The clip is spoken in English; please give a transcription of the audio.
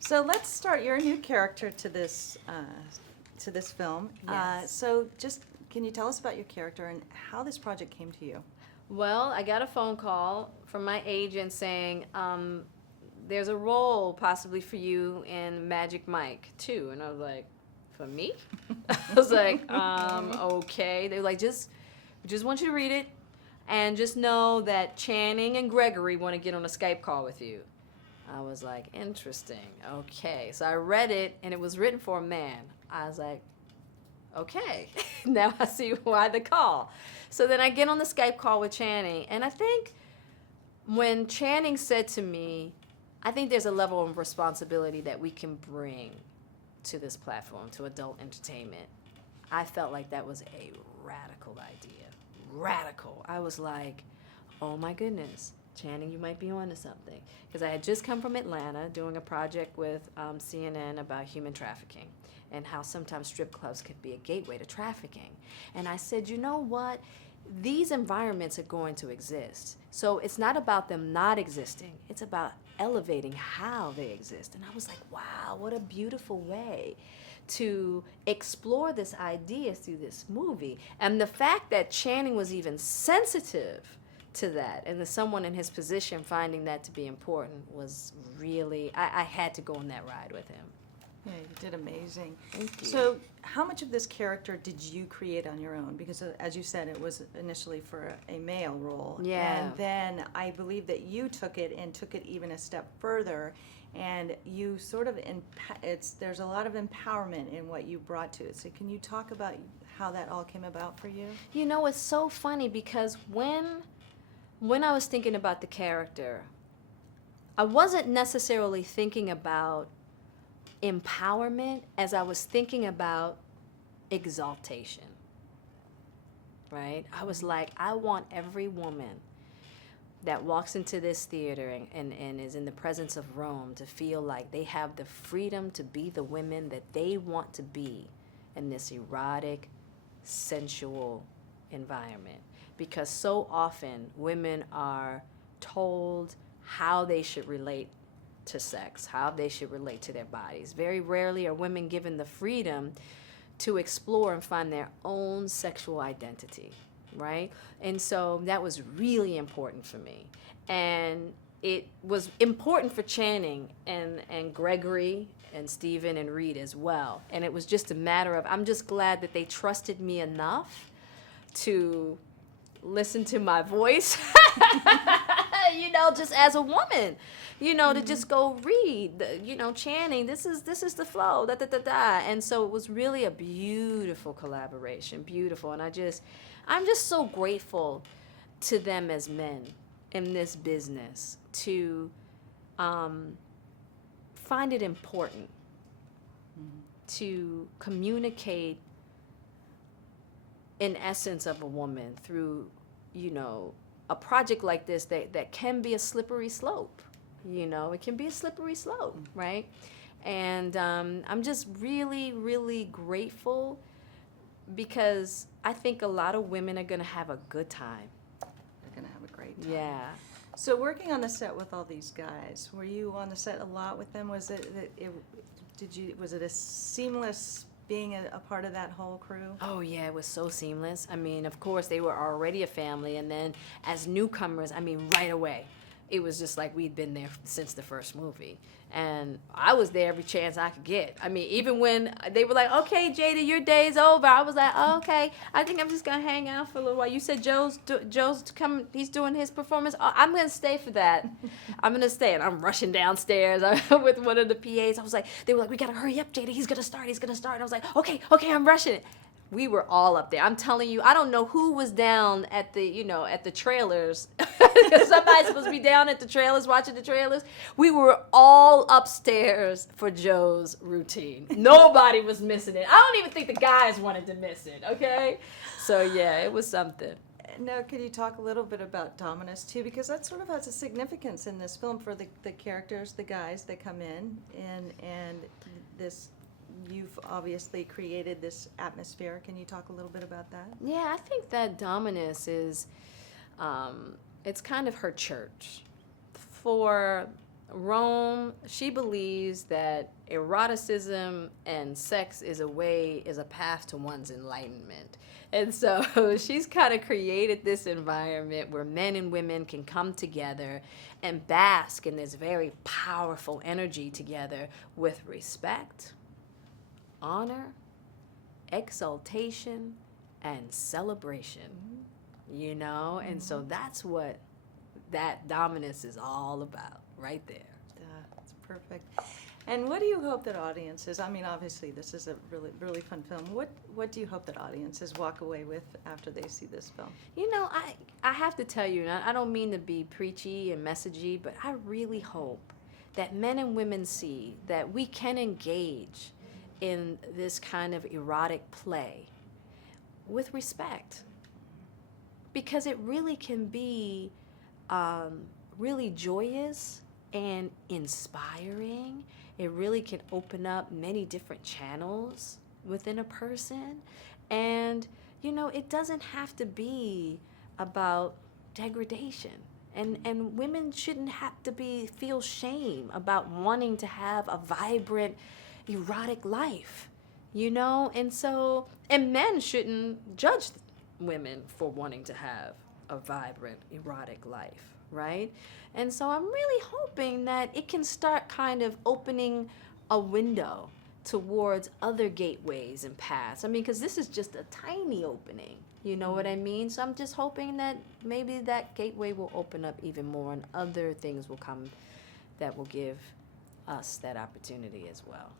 So let's start. You're a new character to this film. Yes. So just can you tell us about your character and how this project came to you? Well, I got a phone call from my agent saying, there's a role possibly for you in Magic Mike too. And I was like, for me? I was like, okay. They were like, we just want you to read it and just know that Channing and Gregory want to get on a Skype call with you. I was like, interesting. Okay. So I read it and it was written for a man. I was like, okay, now I see why the call. So then I get on the Skype call with Channing, and I think when Channing said to me, I think there's a level of responsibility that we can bring to this platform, to adult entertainment. I felt like that was a radical idea. Radical. I was like, oh my goodness, Channing, you might be onto something. Because I had just come from Atlanta doing a project with CNN about human trafficking and how sometimes strip clubs could be a gateway to trafficking. And I said, you know what? These environments are going to exist. So it's not about them not existing. It's about elevating how they exist. And I was like, wow, what a beautiful way to explore this idea through this movie. And the fact that Channing was even sensitive to that, and as someone in his position finding that to be important was really, I had to go on that ride with him. Yeah, you did amazing. Thank you. So how much of this character did you create on your own? Because as you said, it was initially for a male role. Yeah. And then I believe that you took it even a step further, and you sort of, there's a lot of empowerment in what you brought to it. So can you talk about how that all came about for you? You know, it's so funny because when I was thinking about the character, I wasn't necessarily thinking about empowerment as I was thinking about exaltation, right? I was like, I want every woman that walks into this theater and is in the presence of Rome to feel like they have the freedom to be the women that they want to be in this erotic, sensual environment. Because so often women are told how they should relate to sex, how they should relate to their bodies. Very rarely are women given the freedom to explore and find their own sexual identity, right? And so that was really important for me. And it was important for Channing and Gregory and Steven and Reid as well. And it was just a matter of, I'm just glad that they trusted me enough to listen to my voice, you know, just as a woman, you know, to just go read, you know, Channing, this is the flow, da da da da. And so it was really a beautiful collaboration, beautiful. And I'm just so grateful to them as men in this business to find it important to communicate in essence of a woman through, you know, a project like this that can be a slippery slope. You know, it can be a slippery slope, right? And I'm just really, really grateful because I think a lot of women are going to have a good time. They're going to have a great time. Yeah. So working on the set with all these guys, were you on the set a lot with them? Was it a seamless being a part of that whole crew? Oh, yeah, it was so seamless. I mean, of course, they were already a family, and then as newcomers, I mean, right away, it was just like we'd been there since the first movie. And I was there every chance I could get. I mean, even when they were like, okay, Jada, your day's over, I was like, oh, okay, I think I'm just going to hang out for a little while. You said Joe's come, he's doing his performance. Oh, I'm going to stay for that. I'm going to stay. And I'm rushing downstairs with one of the PAs. I was like, they were like, we got to hurry up, Jada. He's going to start. And I was like, okay, I'm rushing it. We were all up there. I'm telling you, I don't know who was down at the, you know, at the trailers. Somebody's supposed to be down at the trailers watching the trailers. We were all upstairs for Joe's routine. Nobody was missing it. I don't even think the guys wanted to miss it, okay? So, yeah, it was something. Now, could you talk a little bit about Dominus, too? Because that sort of has a significance in this film for the characters, the guys that come in, and this... You've obviously created this atmosphere. Can you talk a little bit about that? Yeah, I think that Dominus is, it's kind of her church. For Rome, she believes that eroticism and sex is a path to one's enlightenment. And so she's kind of created this environment where men and women can come together and bask in this very powerful energy together with respect, honor, exaltation, and celebration. You know? And so that's what that dominance is all about, right there. Yeah, that's perfect. And what do you hope that audiences, I mean, obviously this is a really, really fun film. What do you hope that audiences walk away with after they see this film? You know, I have to tell you, and I don't mean to be preachy and messagey, but I really hope that men and women see that we can engage in this kind of erotic play with respect. Because it really can be really joyous and inspiring. It really can open up many different channels within a person. And, you know, it doesn't have to be about degradation. And women shouldn't have to feel shame about wanting to have a vibrant, erotic life, you know? And men shouldn't judge women for wanting to have a vibrant, erotic life, right? And so I'm really hoping that it can start kind of opening a window towards other gateways and paths. I mean, because this is just a tiny opening, you know what I mean? So I'm just hoping that maybe that gateway will open up even more and other things will come that will give us that opportunity as well.